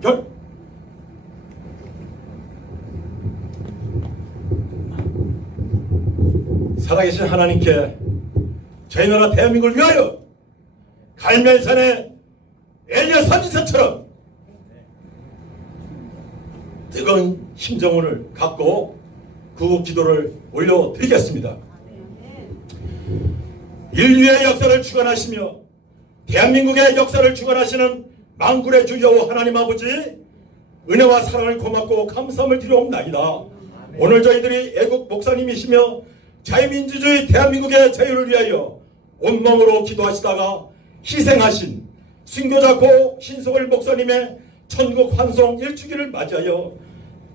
결 살아계신 하나님께 저희 나라 대한민국을 위하여 갈멜산의 엘리야 선지자처럼 뜨거운 심정을 갖고 그 기도를 올려드리겠습니다. 인류의 역사를 주관하시며 대한민국의 역사를 주관하시는 만군의 주 여호와 하나님 아버지, 은혜와 사랑을 고맙고 감사함을 드리옵나이다. 오늘 저희들이 애국 목사님이시며 자유민주주의 대한민국의 자유를 위하여 온몸으로 기도하시다가 희생하신 순교자 고 신석월 목사님의 천국 환송 일주기를 맞이하여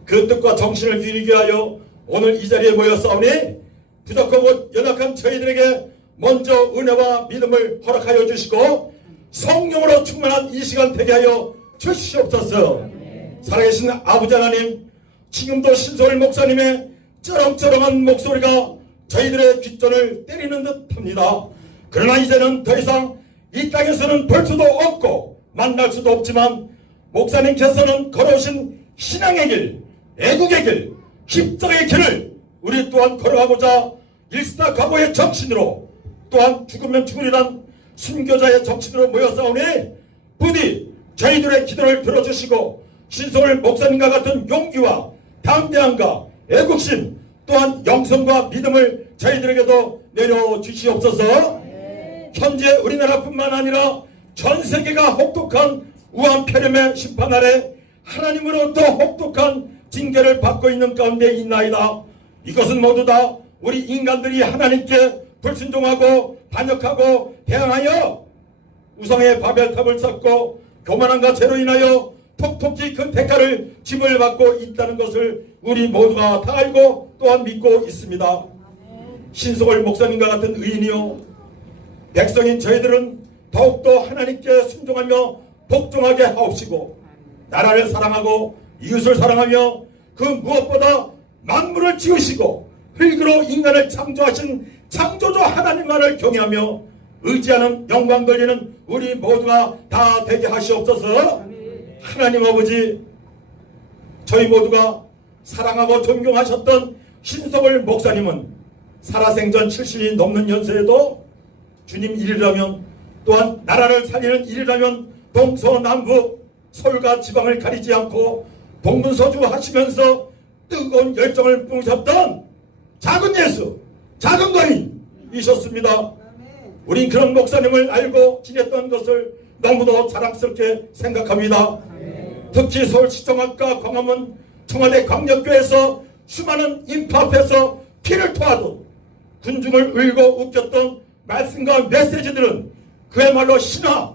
그 뜻과 정신을 이루게 하여 오늘 이 자리에 모였사오니 부족하고 연약한 저희들에게 먼저 은혜와 믿음을 허락하여 주시고 성령으로 충만한 이 시간 되게 하여 주시옵소서. 살아계신 아버지 하나님, 지금도 신석월 목사님의 쩌렁쩌렁한 목소리가 저희들의 귓전을 때리는 듯합니다. 그러나 이제는 더 이상 이 땅에서는 볼 수도 없고 만날 수도 없지만 목사님께서는 걸어오신 신앙의 길, 애국의 길, 십자가의 길을 우리 또한 걸어가고자 일사각오의 정신으로 또한 죽으면 죽으리란 순교자의 정신으로 모여싸우니 부디 저희들의 기도를 들어주시고 신석월 목사님과 같은 용기와 담대함과 애국심 또한 영성과 믿음을 저희들에게도 내려주시옵소서. 현재 우리나라뿐만 아니라 전 세계가 혹독한 우한폐렴의 심판 아래 하나님으로부터 혹독한 징계를 받고 있는 가운데 있나이다. 이것은 모두 다 우리 인간들이 하나님께 불순종하고 반역하고 대항하여 우상의 바벨탑을 쌓고 교만함과 죄로 인하여 톡톡히 그 대가를 짐을 받고 있다는 것을 우리 모두가 다 알고 또한 믿고 있습니다. 신석월 목사님과 같은 의인이요 백성인 저희들은 더욱더 하나님께 순종하며 복종하게 하옵시고 나라를 사랑하고 이웃을 사랑하며 그 무엇보다 만물을 지으시고 흙으로 인간을 창조하신 창조주 하나님만을 경외하며 의지하는 영광 돌리는 우리 모두가 다 되게 하시옵소서. 하나님 아버지, 저희 모두가 사랑하고 존경하셨던 신석월 목사님은 살아생전 70이 넘는 연세에도 주님 일이라면 또한 나라를 살리는 일이라면 동서남북 서울과 지방을 가리지 않고 동분서주 하시면서 뜨거운 열정을 뿜으셨던 작은 예수, 작은 거인이셨습니다. 우린 그런 목사님을 알고 지냈던 것을 너무도 자랑스럽게 생각합니다. 특히 서울시청학과 광화문 청와대 광역교회에서 수많은 인파 앞에서 피를 토하듯 군중을 울고 웃겼던 말씀과 메시지들은 그야말로 신화,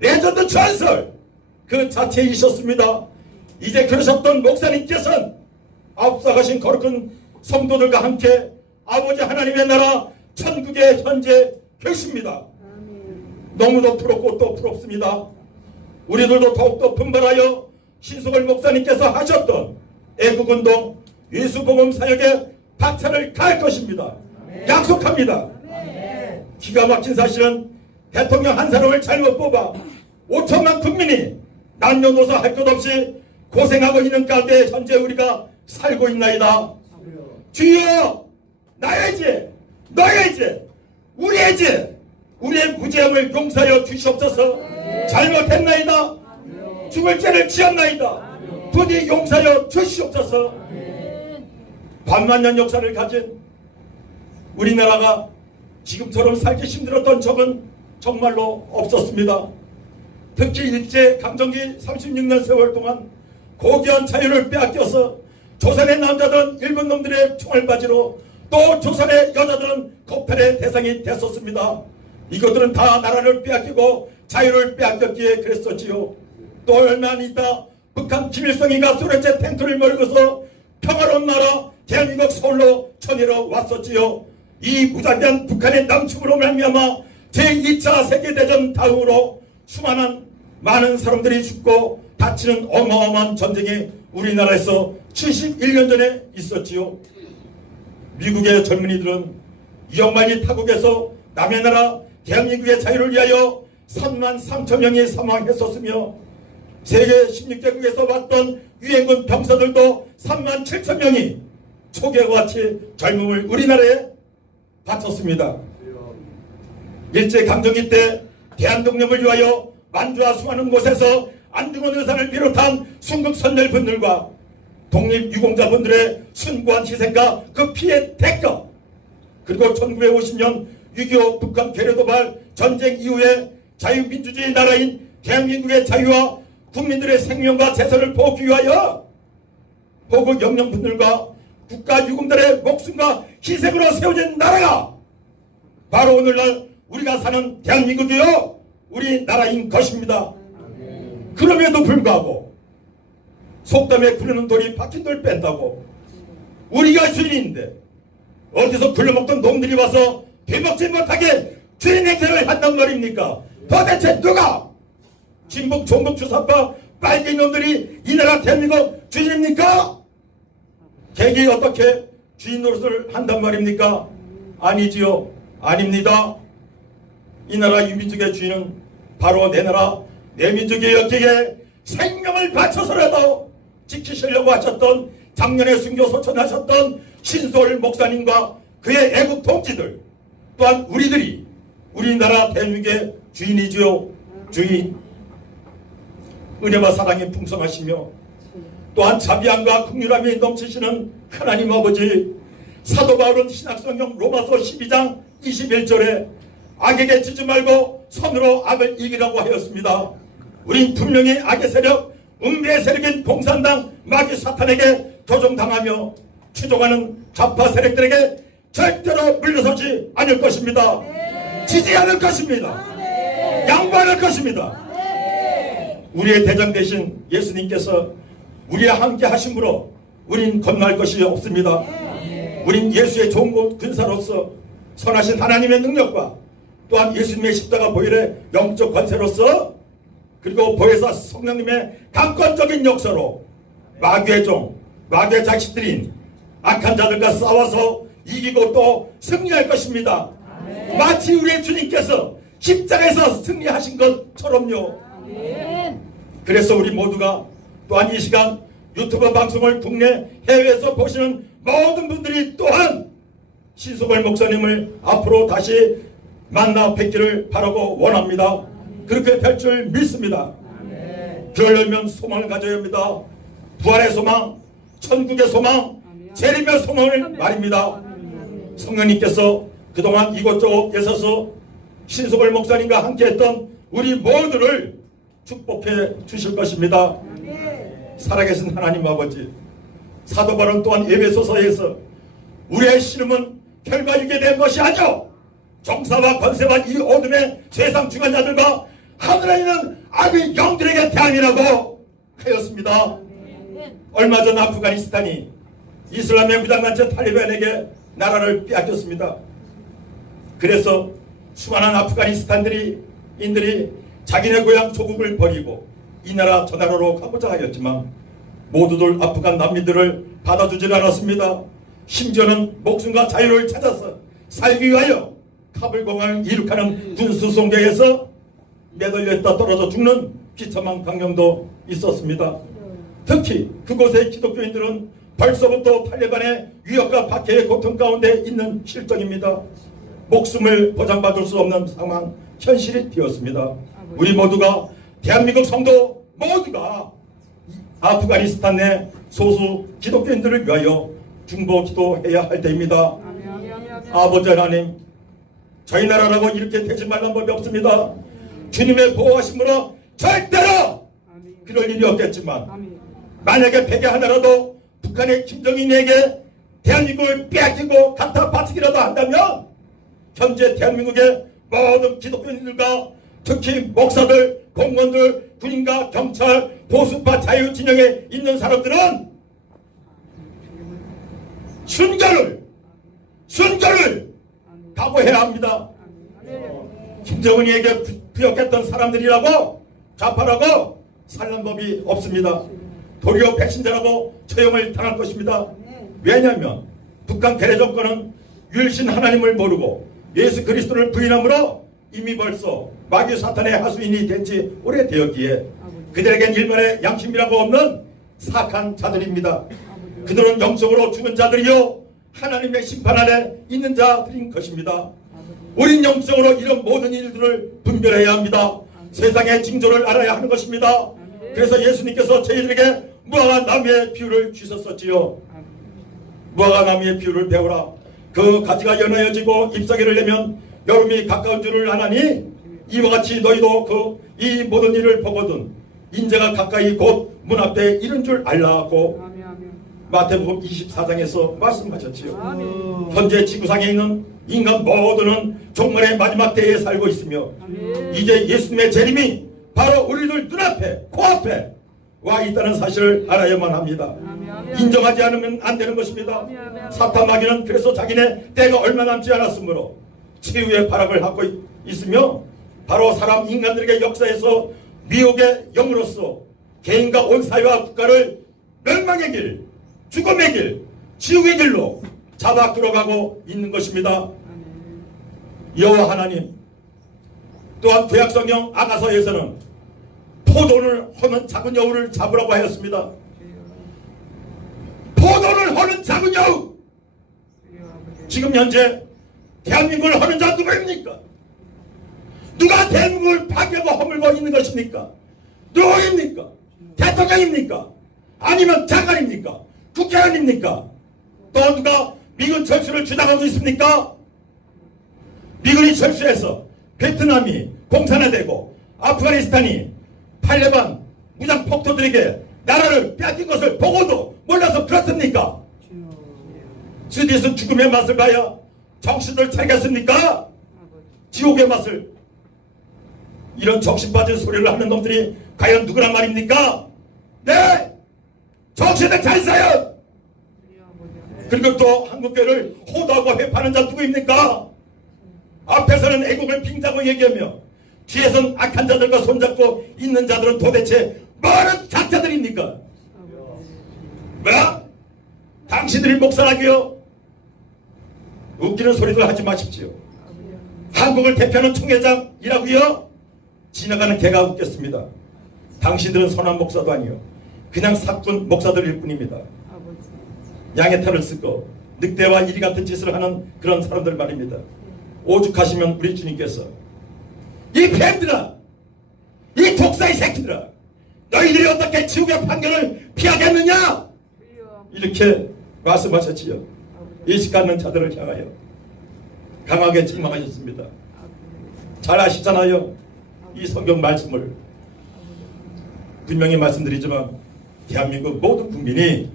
레전드 전설 그 자체이셨습니다. 이제 그러셨던 목사님께서는 앞서가신 거룩한 성도들과 함께 아버지 하나님의 나라 천국에 현재 계십니다. 너무도 부럽고 또 부럽습니다. 우리들도 더욱더 분발하여 신석월 목사님께서 하셨던 애국운동 예수복음 사역에 박차를 가할 것입니다. 약속합니다. 기가 막힌 사실은 대통령 한 사람을 잘못 뽑아 5천만 국민이 남녀노소 할 것 없이 고생하고 있는 가운데 현재 우리가 살고 있나이다. 주여, 나의 죄, 너의 죄, 우리의 죄, 우리의 무죄함을 용서하여 주시옵소서. 잘못했나이다. 죽을 죄를 지었나이다. 부디 용서하여 주시옵소서. 반만년 역사를 가진 우리나라가 지금처럼 살기 힘들었던 적은 정말로 없었습니다. 특히 일제 강점기 36년 세월 동안 고귀한 자유를 빼앗겨서 조선의 남자들은 일본 놈들의 총알바지로 또 조선의 여자들은 겁탈의 대상이 됐었습니다. 이것들은 다 나라를 빼앗기고 자유를 빼앗겼기에 그랬었지요. 또 얼마 안 있다 북한 김일성이가 소련제 탱크를 몰고서 평화로운 나라 대한민국 서울로 천일어 왔었지요. 이 무자비한 북한의 남침으로 말미암아 제2차 세계대전 다음으로 수많은 많은 사람들이 죽고 다치는 어마어마한 전쟁이 우리나라에서 71년 전에 있었지요. 미국의 젊은이들은 이영만이 타국에서 남의 나라 대한민국의 자유를 위하여 3만 3천 명이 사망했었으며 세계 16개국에서 왔던 유엔군 병사들도 3만 7천 명이 초계와 같이 젊음을 우리나라에 바쳤습니다. 일제강점기 때 대한독립을 위하여 만주와 수많은 곳에서 안중근 의사를 비롯한 순국선열분들과 독립유공자분들의 숭고한 희생과 그 피해 대가, 그리고 1950년 6.25 북한 괴뢰도발 전쟁 이후에 자유민주주의 나라인 대한민국의 자유와 국민들의 생명과 재산을 보호하기 위하여 호국 영령분들과 국가유공들의 목숨과 희생으로 세워진 나라가 바로 오늘날 우리가 사는 대한민국이요 우리나라인 것입니다. 그럼에도 불구하고 속담에 굴르는 돌이 박힌 돌 뺀다고 우리가 주인인데 어디서 굴러먹던 놈들이 와서 되먹지 못하게 주인 행세를 한단 말입니까? 도대체 누가? 진북 종북 주사파 빨갱이 놈들이 이 나라 대한민국 주인입니까? 개기 어떻게 주인 노릇을 한단 말입니까? 아니지요. 아닙니다. 이 나라 유민족의 주인은 바로 내 나라 내 민족의 역기에 생명을 바쳐서라도 지키시려고 하셨던 작년에 순교 소천하셨던 신솔 목사님과 그의 애국 동지들 또한 우리들이 우리나라 대한민국의 주인이지요. 주인. 은혜와 사랑이 풍성하시며 또한 자비함과 긍휼함이 넘치시는 하나님 아버지, 사도 바울은 신약성경 로마서 12장 21절에 악에게 지지 말고 선으로 악을 이기라고 하였습니다. 우린 분명히 악의 세력, 음배의 세력인 공산당 마귀 사탄에게 조종당하며 추종하는 좌파 세력들에게 절대로 물러서지 않을 것입니다. 지지하는 것입니다. 양보할 것입니다. 우리의 대장 되신 예수님께서 우리와 함께 하심으로 우린 겁날 것이 없습니다. 우린 예수의 좋은 군사로서 선하신 하나님의 능력과 또한 예수님의 십자가 보혈의 영적 권세로서 그리고 보혜사 성령님의 강권적인 역사로 마귀의 종, 마귀의 자식들인 악한 자들과 싸워서 이기고 또 승리할 것입니다. 마치 우리의 주님께서 십자가에서 승리하신 것처럼요. 그래서 우리 모두가 또한 이 시간 유튜브 방송을 국내 해외에서 보시는 모든 분들이 또한 신소걸 목사님을 앞으로 다시 만나 뵙기를 바라고 원합니다. 그렇게 될 줄 믿습니다. 그러려면 소망을 가져야 합니다. 부활의 소망, 천국의 소망, 재림의 소망을 말입니다. 성령님께서 그동안 이곳저곳 계셔서 신소걸 목사님과 함께했던 우리 모두를 축복해 주실 것입니다. 살아계신 하나님 아버지, 사도 바울 또한 에베소서에서 우리의 씨름은 결과이게 된 것이 아니오 정사와 권세와 이 어둠의 세상 주관자들과 하늘에 있는 악의 영들에게 대항이라고 하였습니다. 얼마 전 아프가니스탄이 이슬람의 무장단체 탈리반에게 나라를 빼앗겼습니다. 그래서 수많은 아프가니스탄인들이 자기네 고향 조국을 버리고 이 나라 저 나라로 가보자 하였지만 모두들 아프간 난민들을 받아주질 않았습니다. 심지어는 목숨과 자유를 찾아서 살기 위하여 카불 공항을 이륙하는 군수송대에서 매달렸다 떨어져 죽는 비참한 광경도 있었습니다. 특히 그곳의 기독교인들은 벌써부터 탈레반의 위협과 박해의 고통 가운데 있는 실정입니다. 목숨을 보장받을 수 없는 상황, 현실이 되었습니다. 우리 모두가 대한민국 성도 모두가 아프가니스탄 내 소수 기독교인들을 위하여 중보 기도해야 할 때입니다. 아버지 하나님, 저희 나라라고 이렇게 되지 말란 법이 없습니다. 주님의 보호하심으로 절대로 그럴 일이 없겠지만 만약에 백에 하나라도 북한의 김정인에게 대한민국을 빼앗기고 갖다 바치기라도 한다면 현재 대한민국의 모든 기독교인들과 특히 목사들, 공무원들, 군인과 경찰, 보수파 자유진영에 있는 사람들은 순교를 각오해야 합니다. 김정은이에게 부역했던 사람들이라고 좌파라고 살란 법이 없습니다. 도리어 배신자라고 처형을 당할 것입니다. 왜냐하면 북한 괴뢰 정권은 율신 하나님을 모르고 예수 그리스도를 부인함으로 이미 벌써 마귀 사탄의 하수인이 된 지 오래되었기에 그들에겐 일반의 양심이라고 없는 사악한 자들입니다. 그들은 영적으로 죽은 자들이요 하나님의 심판 아래 있는 자들인 것입니다. 우린 영적으로 이런 모든 일들을 분별해야 합니다. 세상의 징조를 알아야 하는 것입니다. 그래서 예수님께서 저희들에게 무화과 나무의 비유를 주셨었지요. 무화과 나무의 비유를 배우라. 그 가지가 연하여지고 잎사귀를 내면 여름이 가까운 줄을 아나니 이와 같이 너희도 이 모든 일을 보거든 인자가 가까이 곧 문 앞에 이른 줄 알라고 마태복음 24장에서 말씀하셨지요. 현재 지구상에 있는 인간 모두는 종말의 마지막 때에 살고 있으며 이제 예수님의 재림이 바로 우리들 눈앞에 코앞에 와 있다는 사실을 알아야만 합니다. 인정하지 않으면 안 되는 것입니다. 사탄 마귀는 그래서 자기네 때가 얼마 남지 않았으므로 치유의 발악을 하고 있으며 바로 사람 인간들에게 역사에서 미혹의 영으로서 개인과 온 사회와 국가를 멸망의 길, 죽음의 길, 지옥의 길로 잡아 끌어가고 있는 것입니다. 여호와 하나님 또한 구약성경 아가서에서는 포도를 허는 작은 여우를 잡으라고 하였습니다. 포도를 허는 작은 여우. 지금 현재 대한민국을 허는 자 누구입니까? 누가 대한민국을 파괴하고 허물고 있는 것입니까? 누구입니까? 대통령입니까? 아니면 장관입니까? 국회의원입니까? 또 누가 미군 철수를 주장하고 있습니까? 미군이 철수해서 베트남이 공산화되고 아프가니스탄이 탈레반 무장폭도들에게 나라를 빼앗긴 것을 보고도 몰라서 그렇습니까? 스디에서 죽음의 맛을 봐야 정신을 차리겠습니까? 지옥의 맛을. 이런 정신 빠진 소리를 하는 놈들이 과연 누구란 말입니까? 네! 정신을 차리세요! 그리고 또 한국교회를 호도하고 회파하는 자 누구입니까? 앞에서는 애국을 빙자고 얘기하며 뒤에선 악한 자들과 손잡고 있는 자들은 도대체 뭐는 작자들입니까? 뭐야? 당신들이 목사라고요? 웃기는 소리들 하지 마십시오. 한국을 대표하는 총회장이라고요? 지나가는 개가 웃겠습니다. 당신들은 선한 목사도 아니요 그냥 사꾼 목사들일 뿐입니다. 양의 탈을 쓰고 늑대와 이리 같은 짓을 하는 그런 사람들 말입니다. 오죽하시면 우리 주님께서 이 뱀들아, 이 독사의 새끼들아, 너희들이 어떻게 지옥의 판결을 피하겠느냐? 이렇게 말씀하셨지요. 예식 갖는 자들을 향하여 강하게 책망하셨습니다. 잘 아시잖아요. 이 성경 말씀을 분명히 말씀드리지만 대한민국 모든 국민이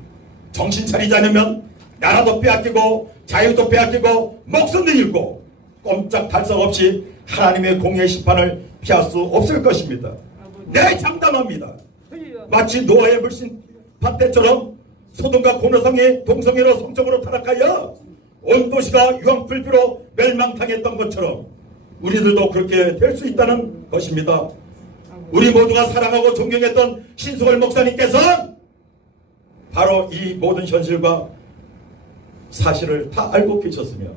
정신 차리지 않으면 나라도 빼앗기고 자유도 빼앗기고 목숨도 잃고 꼼짝달싹 없이 하나님의 공의 심판을 피할 수 없을 것입니다. 네, 장담합니다. 마치 노아의 물신 밭대처럼 소돔과 고노성이 동성애로 성적으로 타락하여 온 도시가 유황불비로 멸망당했던 것처럼 우리들도 그렇게 될 수 있다는 것입니다. 우리 모두가 사랑하고 존경했던 신수걸 목사님께서는 바로 이 모든 현실과 사실을 다 알고 계셨으며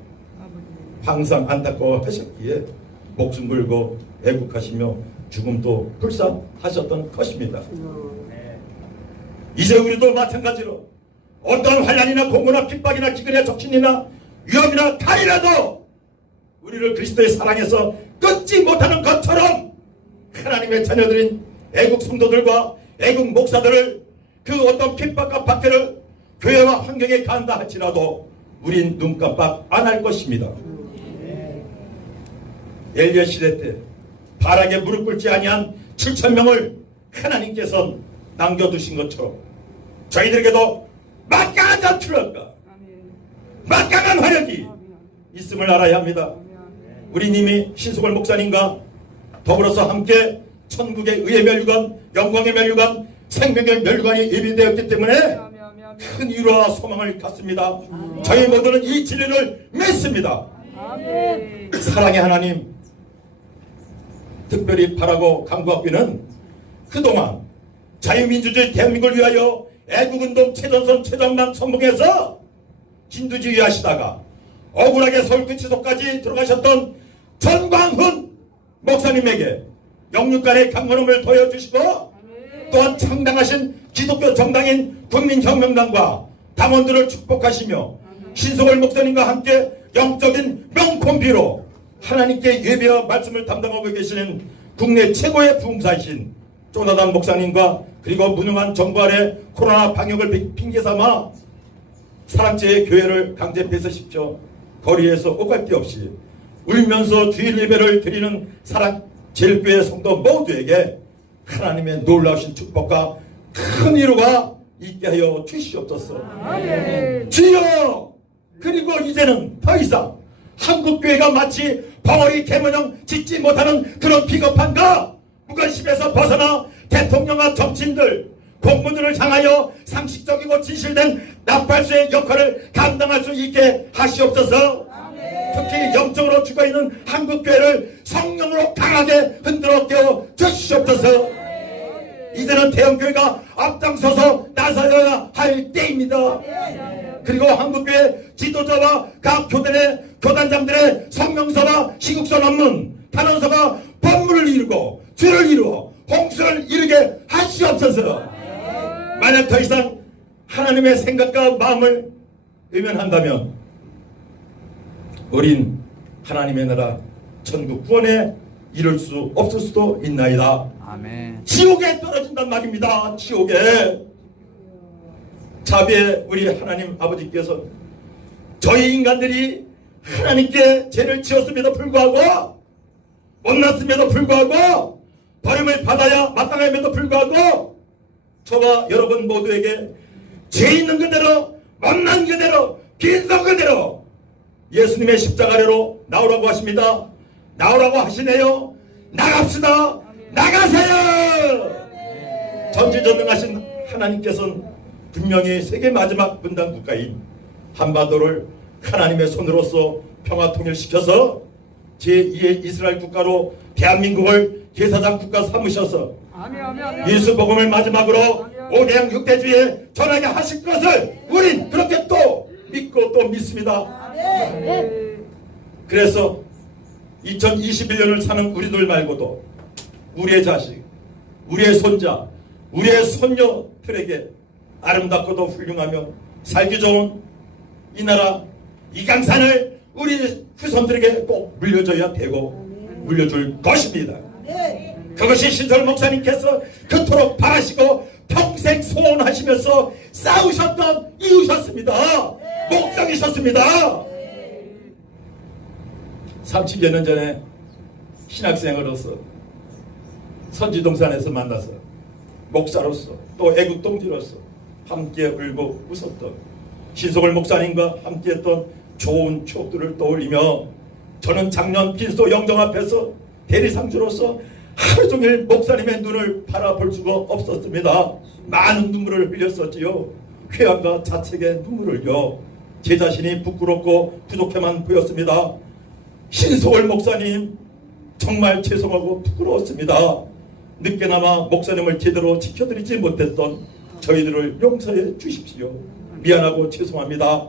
항상 안타까워하셨기에 목숨 걸고 애국하시며 죽음도 불사하셨던 것입니다. 이제 우리도 마찬가지로 어떤 환난이나 공고나 핍박이나 기근이나 적신이나 위험이나 칼이라도 우리를 그리스도의 사랑에서 끊지 못하는 것처럼 하나님의 자녀들인 애국 성도들과 애국 목사들을 그 어떤 핍박과 박해를 교회와 환경에 가한다 할지라도 우린 눈 깜빡 안 할 것입니다. 엘리야 시대 때 바락에 무릎 꿇지 아니한 7,000명을 하나님께서 남겨두신 것처럼 저희들에게도 막강한 전투력과 막강한 화력이 있음을 알아야 합니다. 우리 님이 신수걸 목사님과 더불어서 함께 천국의 의의 멸류관, 영광의 멸류관, 생명의 멸류관이 예비되었기 때문에 큰 위로와 소망을 갖습니다. 저희 모두는 이 진리를 믿습니다. 사랑의 하나님, 특별히 바라고 간구하기는 그동안 자유민주주의 대한민국을 위하여 애국운동 최전선 최전방 선봉에서 진두지휘 하시다가 억울하게 서울 구치소까지 들어가셨던 전광훈 목사님에게 영육간의 강건함을 더해주시고 또한 창당하신 기독교 정당인 국민혁명당과 당원들을 축복하시며 신성월 목사님과 함께 영적인 명콤비로 하나님께 예배와 말씀을 담당하고 계시는 국내 최고의 부흥사이신 조나단 목사님과 그리고 무능한 정부 아래 코로나 방역을 핑계삼아 사랑제의 교회를 강제 폐쇄시켜 거리에서 오갈 데 없이 울면서 주일 예배를 드리는 사랑제일교회 성도 모두에게 하나님의 놀라우신 축복과 큰 위로가 있게 하여 주시옵소서. 주여! 그리고 이제는 더 이상 한국교회가 마치 벙어리 개모령 짓지 못하는 그런 비겁함과 무관심에서 벗어나 대통령과 정치인들, 공무원들을 향하여 상식적이고 진실된 나팔수의 역할을 감당할 수 있게 하시옵소서. 특히 영적으로 죽어있는 한국교회를 성령으로 강하게 흔들어 깨워 주시옵소서. 이제는 대형교회가 앞장서서 나서야 할 때입니다. 그리고 한국교회 지도자와 각 교단의 교단장들의 성명서와 시국서 논문, 단원서가 법문을 이루고 주를 이루어 홍수를 이루게 하시옵소서. 만약 더 이상 하나님의 생각과 마음을 외면한다면 우린 하나님의 나라 천국 구원에 이룰 수 없을 수도 있나이다. 아멘. 지옥에 떨어진단 말입니다. 지옥에. 자비의 우리 하나님 아버지께서 저희 인간들이 하나님께 죄를 지었음에도 불구하고 못났음에도 불구하고 버림을 받아야 마땅함에도 불구하고 저와 여러분 모두에게 죄 있는 그대로 못난 그대로 빈성 그대로 예수님의 십자가 아래로 나오라고 하십니다. 나오라고 하시네요. 나갑시다. 나가세요. 전지전능하신 하나님께서는 분명히 세계 마지막 분단 국가인 한반도를 하나님의 손으로서 평화 통일시켜서 제2의 이스라엘 국가로 대한민국을 제사장 국가 삼으셔서 예수 복음을 마지막으로 5대양 6대주의에 전하게 하실 것을 우린 그렇게 또 믿고 또 믿습니다. 그래서 2021년을 사는 우리들 말고도 우리의 자식, 우리의 손자, 우리의 손녀들에게 아름답고도 훌륭하며 살기 좋은 이 나라, 이 강산을 우리 후손들에게 꼭 물려줘야 되고 물려줄 것입니다. 그것이 신설 목사님께서 그토록 바라시고 평생 소원하시면서 싸우셨던 이유셨습니다. 목적이셨습니다. 30여 년 전에 신학생으로서 선지동산에서 만나서 목사로서 또 애국동지로서 함께 울고 웃었던 신성월 목사님과 함께했던 좋은 추억들을 떠올리며 저는 작년 빈소 영정 앞에서 대리상주로서 하루 종일 목사님의 눈을 바라볼 수가 없었습니다. 많은 눈물을 흘렸었지요. 회한과 자책의 눈물을 흘려 제 자신이 부끄럽고 부족해만 보였습니다. 신성월 목사님 정말 죄송하고 부끄러웠습니다. 늦게나마 목사님을 제대로 지켜드리지 못했던 저희들을 용서해 주십시오. 미안하고 죄송합니다.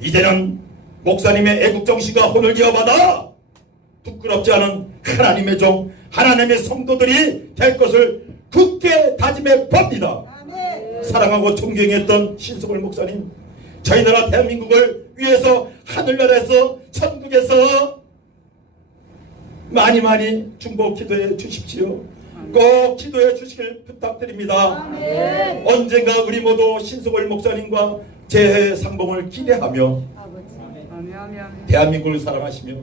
이제는 목사님의 애국정신과 혼을 이어받아 부끄럽지 않은 하나님의 종, 하나님의 성도들이 될 것을 굳게 다짐해 봅니다. 사랑하고 존경했던 신성월 목사님, 저희 나라 대한민국을 위해서 하늘나라에서 천국에서 많이 중보 기도해 주십시오. 꼭 기도해 주시길 부탁드립니다. 언젠가 우리 모두 신성월 목사님과 재해 상봉을 기대하며 대한민국을 사랑하시며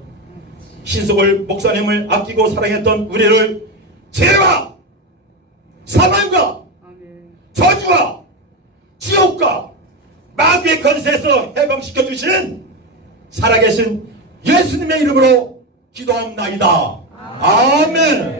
신성월 목사님을 아끼고 사랑했던 우리를 죄와 사망과 저주와 지옥과 마귀의 권세에서 해방시켜 주신 살아계신 예수님의 이름으로 기도합나이다. 아멘.